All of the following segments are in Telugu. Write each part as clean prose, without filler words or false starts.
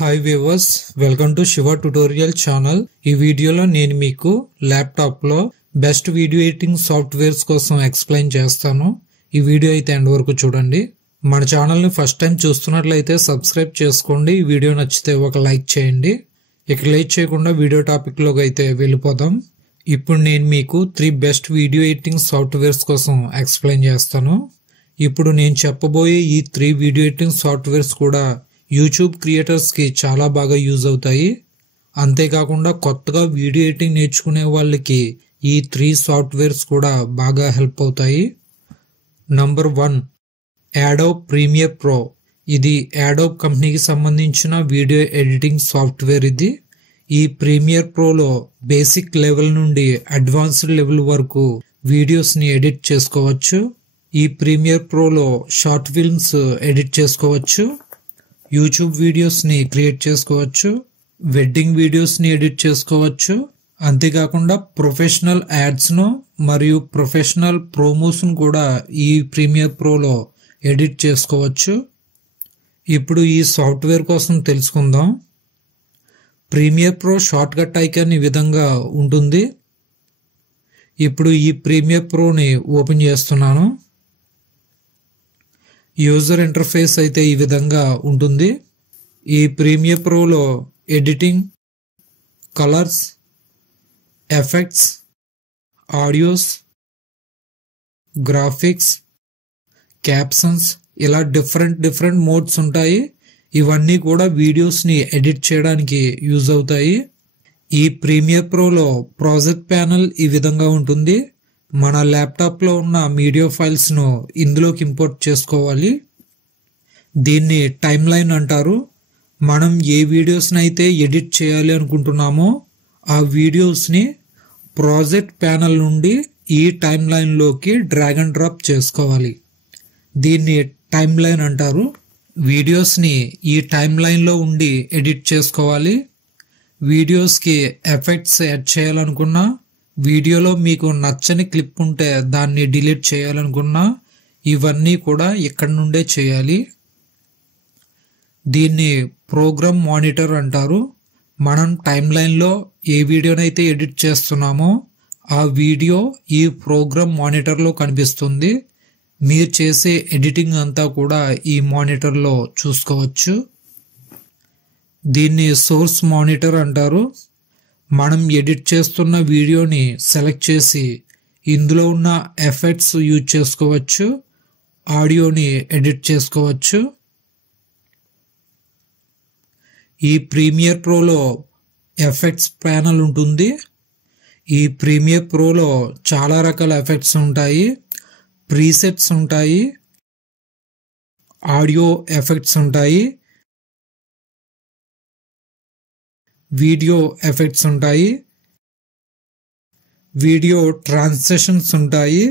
Hi viewers, welcome to Shiva tutorial channel. ఈ వీడియోలో నేను మీకు ల్యాప్టాప్లో బెస్ట్ వీడియో ఎడిటింగ్ సాఫ్ట్వేర్స్ కోసం ఎక్స్ప్లెయిన్ చేస్తాను. ఈ వీడియో అయితే ఎండ్ వరకు చూడండి. మన ఛానల్ని ఫస్ట్ టైం చూస్తున్నట్లయితే సబ్స్క్రైబ్ చేసుకోండి. ఈ వీడియో నచ్చితే ఒక లైక్ చేయండి. ఇక లేట్ చేయకుండా వీడియో టాపిక్లోకి అయితే వెళ్ళిపోదాం. ఇప్పుడు నేను మీకు 3 బెస్ట్ వీడియో ఎడిటింగ్ సాఫ్ట్వేర్స్ కోసం ఎక్స్ప్లెయిన్ చేస్తాను. ఇప్పుడు నేను చెప్పబోయే ఈ 3 వీడియో ఎడిటింగ్ సాఫ్ట్వేర్స్ కూడా యూట్యూబ్ క్రియేటర్స్కి చాలా బాగా యూజ్ అవుతాయి. అంతేకాకుండా కొత్తగా వీడియో ఎడిటింగ్ నేర్చుకునే వాళ్ళకి ఈ 3 సాఫ్ట్వేర్స్ కూడా బాగా హెల్ప్ అవుతాయి. Number 1, Adobe Premiere Pro. ఇది అడోబ్ కంపెనీకి సంబంధించిన వీడియో ఎడిటింగ్ సాఫ్ట్వేర్. ఈ ప్రీమియర్ ప్రోలో బేసిక్ లెవెల్ నుండి అడ్వాన్స్డ్ లెవెల్ వరకు వీడియోస్ని ఎడిట్ చేసుకోవచ్చు. ఈ ప్రీమియర్ ప్రోలో షార్ట్ ఫిల్మ్స్ ఎడిట్ చేసుకోవచ్చు, యూట్యూబ్ వీడియోస్ని క్రియేట్ చేసుకోవచ్చు, వెడ్డింగ్ వీడియోస్ని ఎడిట్ చేసుకోవచ్చు. అంతేకాకుండా ప్రొఫెషనల్ యాడ్స్ను మరియు ప్రొఫెషనల్ ప్రోమోస్ను కూడా ఈ ప్రీమియర్ ప్రోలో ఎడిట్ చేసుకోవచ్చు. ఇప్పుడు ఈ సాఫ్ట్వేర్ కోసం తెలుసుకుందాం. Premiere Pro shortcut icon ఈ విధంగా ఉంటుంది. ఇప్పుడు ఈ ప్రీమియర్ ప్రోని ఓపెన్ చేస్తున్నాను. యూజర్ ఇంటర్ఫేస్ అయితే ఈ విధంగా ఉంటుంది. ఈ ప్రీమియర్ ప్రోలో editing, colours, effects, audios, graphics, captions ఇలా డిఫరెంట్ మోడ్స్ ఉంటాయి. ఇవన్నీ కూడా వీడియోస్ని ఎడిట్ చేయడానికి యూజ్ అవుతాయి. ఈ ప్రీమియర్ ప్రోలో ప్రాజెక్ట్ ప్యానెల్ ఈ విధంగా ఉంటుంది. మన ల్యాప్టాప్లో ఉన్న మీడియా ఫైల్స్ను ఇందులోకి ఇంపోర్ట్ చేసుకోవాలి. దీన్ని టైమ్ లైన్ అంటారు. మనం ఏ వీడియోస్ని అయితే ఎడిట్ చేయాలి అనుకుంటున్నామో ఆ వీడియోస్ని ప్రాజెక్ట్ ప్యానెల్ నుండి ఈ టైమ్ లైన్లోకి డ్రాగ్ అండ్ డ్రాప్ చేసుకోవాలి. దీన్ని టైమ్ లైన్ అంటారు. వీడియోస్ని ఈ టైమ్ లైన్లో ఉండి ఎడిట్ చేసుకోవాలి. వీడియోస్కి ఎఫెక్ట్స్ యాడ్ చేయాలనుకున్నా, వీడియోలో మీకు నచ్చని క్లిప్ ఉంటే దాన్ని డిలీట్ చేయాలనుకున్నా ఇవన్నీ కూడా ఇక్కడ నుండే చేయాలి. దీన్ని ప్రోగ్రామ్ మానిటర్ అంటారు. మనం టైమ్ లైన్లో ఏ వీడియోనైతే ఎడిట్ చేస్తున్నామో ఆ వీడియో ఈ ప్రోగ్రామ్ మానిటర్లో కనిపిస్తుంది. మీరు చేసే ఎడిటింగ్ అంతా కూడా ఈ మానిటర్లో చూసుకోవచ్చు. దీన్ని సోర్స్ మానిటర్ అంటారు. మనం ఎడిట్ చేస్తున్న వీడియోని సెలెక్ట్ చేసి ఇందులో ఉన్న ఎఫెక్ట్స్ యూజ్ చేసుకోవచ్చు, ఆడియోని ఎడిట్ చేసుకోవచ్చు. ఈ ప్రీమియర్ ప్రోలో ఎఫెక్ట్స్ ప్యానెల్ ఉంటుంది. ఈ ప్రీమియర్ ప్రోలో చాలా రకాల ఎఫెక్ట్స్ ఉంటాయి. ప్రీసెట్స్ ఉంటాయి, ఆడియో ఎఫెక్ట్స్ ఉంటాయి, వీడియో ఎఫెక్ట్స్ ఉంటాయి, వీడియో ట్రాన్సిషన్స్ ఉంటాయి,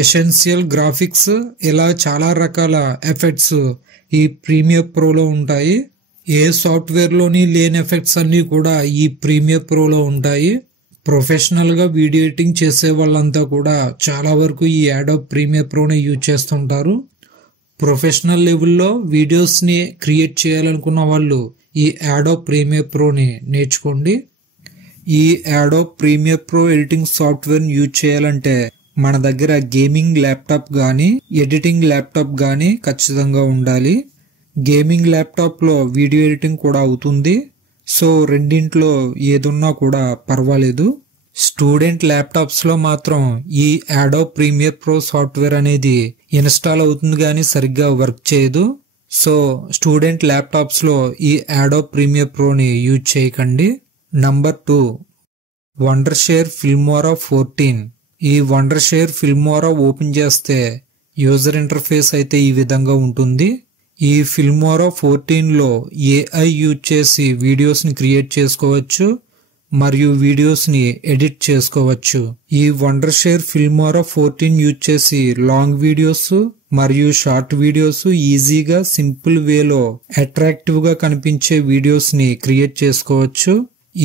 ఎసెన్షియల్ గ్రాఫిక్స్ ఇలా చాలా రకాల ఎఫెక్ట్స్ ఈ ప్రీమియర్ ప్రోలో ఉంటాయి. ఏ సాఫ్ట్వేర్లోని లేని ఎఫెక్ట్స్ అన్నీ కూడా ఈ ప్రీమియర్ ప్రోలో ఉంటాయి. ప్రొఫెషనల్గా వీడియో ఎడిటింగ్ చేసే వాళ్ళంతా కూడా చాలా వరకు ఈ అడోబ్ ప్రీమియర్ ప్రోని యూజ్ చేస్తుంటారు. ప్రొఫెషనల్ లెవెల్లో వీడియోస్ని క్రియేట్ చేయాలనుకున్న వాళ్ళు ఈ అడోబ్ ప్రీమియర్ ప్రోని నేర్చుకోండి. ఈ అడోబ్ ప్రీమియర్ ప్రో ఎడిటింగ్ సాఫ్ట్వేర్ని యూజ్ చేయాలంటే మన దగ్గర గేమింగ్ ల్యాప్టాప్ కానీ ఎడిటింగ్ ల్యాప్టాప్ కానీ ఖచ్చితంగా ఉండాలి. గేమింగ్ ల్యాప్టాప్లో వీడియో ఎడిటింగ్ కూడా అవుతుంది. సో రెండింట్లో ఏదున్నా కూడా పర్వాలేదు. స్టూడెంట్ ల్యాప్టాప్స్లో మాత్రం ఈ అడోబ్ ప్రీమియర్ ప్రో సాఫ్ట్వేర్ అనేది ఇన్స్టాల్ అవుతుంది కానీ సరిగ్గా వర్క్ చేయదు. సో స్టూడెంట్ ల్యాప్టాప్స్లో ఈ అడోబ్ ప్రీమియర్ ప్రోని యూజ్ చేయకండి. Number 2, Wondershare Filmora 14. ఈ వండర్షేర్ ఫిల్మోరా ఓపెన్ చేస్తే యూజర్ ఇంటర్ఫేస్ అయితే ఈ విధంగా ఉంటుంది. ఈ ఫిల్మోరా 14లో ఏఐ యూజ్ చేసి వీడియోస్ని క్రియేట్ చేసుకోవచ్చు మరియు వీడియోస్ని ఎడిట్ చేసుకోవచ్చు. ఈ వండర్షేర్ ఫిల్మోరా 14 యూజ్ చేసి లాంగ్ వీడియోస్ మరియు షార్ట్ వీడియోస్ ఈజీగా సింపుల్ వేలో అట్రాక్టివ్గా కనిపించే వీడియోస్ని క్రియేట్ చేసుకోవచ్చు.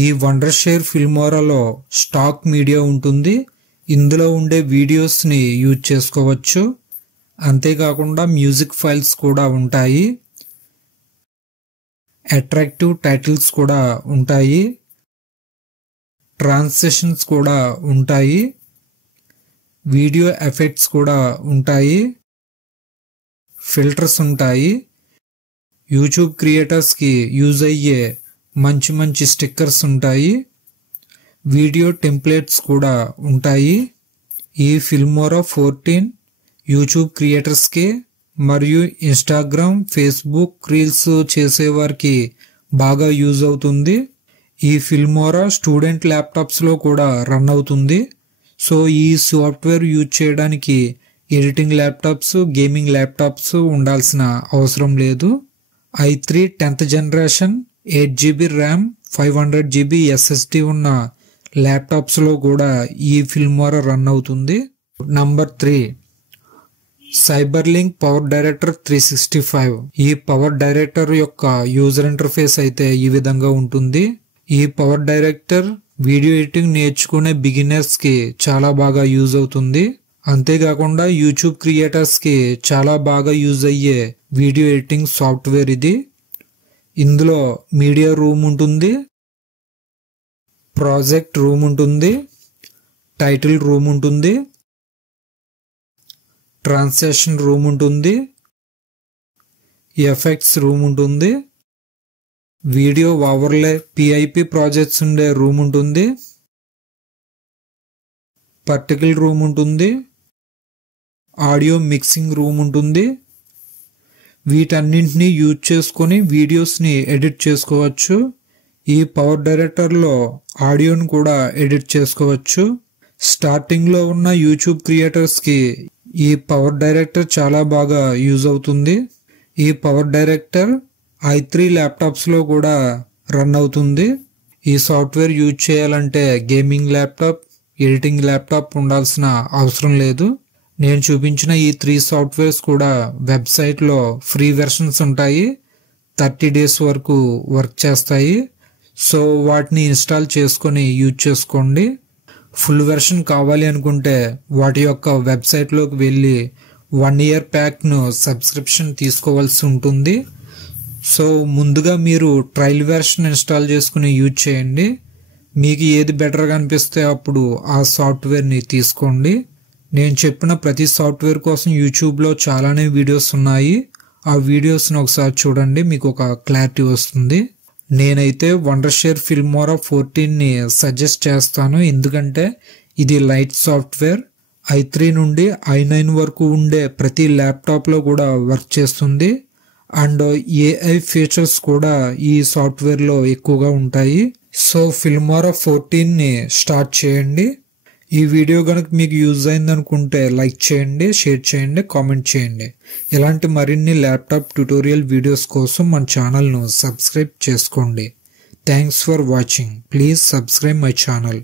ఈ వండర్షేర్ ఫిల్మోరాలో స్టాక్ మీడియా ఉంటుంది. ఇందులో ఉండే వీడియోస్ని యూజ్ చేసుకోవచ్చు. అంతేకాకుండా మ్యూజిక్ ఫైల్స్ కూడా ఉంటాయి, అట్రాక్టివ్ టైటిల్స్ కూడా ఉంటాయి, ట్రాన్సిషన్స్ కూడా ఉంటాయి, వీడియో ఎఫెక్ట్స్ కూడా ఉంటాయి, ఫిల్టర్స్ ఉంటాయి, యూట్యూబ్ క్రియేటర్స్కి యూజ్ అయ్యే మంచి మంచి స్టిక్కర్స్ ఉంటాయి, వీడియో టెంప్లెట్స్ కూడా ఉంటాయి. ఈ ఫిల్మోరా 14 యూట్యూబ్ క్రియేటర్స్కి మరియు ఇన్స్టాగ్రామ్, ఫేస్బుక్ రీల్స్ చేసేవారికి బాగా యూజ్ అవుతుంది. ఈ ఫిల్మోరా స్టూడెంట్ ల్యాప్టాప్స్లో కూడా రన్ అవుతుంది. సో ఈ సాఫ్ట్వేర్ యూజ్ చేయడానికి ఎడిటింగ్ ల్యాప్టాప్స్, గేమింగ్ ల్యాప్టాప్స్ ఉండాల్సిన అవసరం లేదు. i3 10th generation 8GB RAM 500GB SSD ఉన్న ల్యాప్టాప్స్లో కూడా ఈ ఫిల్మోరా రన్ అవుతుంది. Number 3 CyberLink PowerDirector 365. ఈ పవర్ డైరెక్టర్ యొక్క యూజర్ ఇంటర్ఫేస్ అయితే ఈ విధంగా ఉంటుంది. ఈ పవర్ డైరెక్టర్ వీడియో ఎడిటింగ్ నేర్చుకునే బిగినర్స్కి చాలా బాగా యూజ్ అవుతుంది. అంతేకాకుండా యూట్యూబ్ క్రియేటర్స్కి చాలా బాగా యూజ్ అయ్యే వీడియో ఎడిటింగ్ సాఫ్ట్వేర్ ఇది. ఇందులో మీడియా రూమ్ ఉంటుంది, ప్రాజెక్ట్ రూమ్ ఉంటుంది, టైటిల్ రూమ్ ఉంటుంది, ట్రాన్సాక్షన్ రూమ్ ఉంటుంది, ఎఫెక్ట్స్ రూమ్ ఉంటుంది, వీడియో ఓవర్లే పిఐపి ప్రాజెక్ట్స్ ఉండే రూమ్ ఉంటుంది, పర్టికల్ రూమ్ ఉంటుంది, ఆడియో మిక్సింగ్ రూమ్ ఉంటుంది. వీటన్నింటినీ యూజ్ చేసుకొని వీడియోస్ని ఎడిట్ చేసుకోవచ్చు. ఈ పవర్ డైరెక్టర్లో ఆడియోను కూడా ఎడిట్ చేసుకోవచ్చు. స్టార్టింగ్లో ఉన్న యూట్యూబ్ క్రియేటర్స్కి ఈ పవర్ డైరెక్టర్ చాలా బాగా యూజ్ అవుతుంది. ఈ పవర్ డైరెక్టర్ i3 ల్యాప్టాప్స్లో కూడా రన్ అవుతుంది. ఈ సాఫ్ట్వేర్ యూజ్ చేయాలంటే గేమింగ్ ల్యాప్టాప్, ఎడిటింగ్ ల్యాప్టాప్ ఉండాల్సిన అవసరం లేదు. నేను చూపించిన ఈ 3 సాఫ్ట్వేర్స్ కూడా వెబ్సైట్లో ఫ్రీ వెర్షన్స్ ఉంటాయి, 30 days వరకు వర్క్ చేస్తాయి. సో వాటిని ఇన్స్టాల్ చేసుకొని యూజ్ చేసుకోండి. ఫుల్ వెర్షన్ కావాలి అనుకుంటే వాటి యొక్క వెబ్సైట్లోకి వెళ్ళి 1 year ప్యాక్ను సబ్స్క్రిప్షన్ తీసుకోవాల్సి ఉంటుంది. సో ముందుగా మీరు ట్రయల్ వెర్షన్ ఇన్స్టాల్ చేసుకుని యూజ్ చేయండి. మీకు ఏది బెటర్గా అనిపిస్తే అప్పుడు ఆ సాఫ్ట్వేర్ని తీసుకోండి. నేను చెప్పిన ప్రతి సాఫ్ట్వేర్ కోసం యూట్యూబ్లో చాలానే వీడియోస్ ఉన్నాయి. ఆ వీడియోస్ని ఒకసారి చూడండి, మీకు ఒక క్లారిటీ వస్తుంది. నేనైతే వండర్షేర్ ఫిల్మోరా 14ని సజెస్ట్ చేస్తాను, ఎందుకంటే ఇది లైట్ సాఫ్ట్వేర్. i3 నుండి i9 వరకు ఉండే ప్రతి ల్యాప్టాప్లో కూడా వర్క్ చేస్తుంది. అండ్ AI ఫీచర్స్ కూడా ఈ సాఫ్ట్వేర్లో ఎక్కువగా ఉంటాయి. సో ఫిల్మోరా 14ని స్టార్ట్ చేయండి. ఈ వీడియో కనుక మీకు యూజ్ అయింది అనుకుంటే లైక్ చేయండి, షేర్ చేయండి, కామెంట్ చేయండి. ఇలాంటి మరిన్ని ల్యాప్టాప్ ట్యుటోరియల్ వీడియోస్ కోసం మన ఛానల్ను సబ్స్క్రైబ్ చేసుకోండి. Thanks for watching. Please subscribe my channel.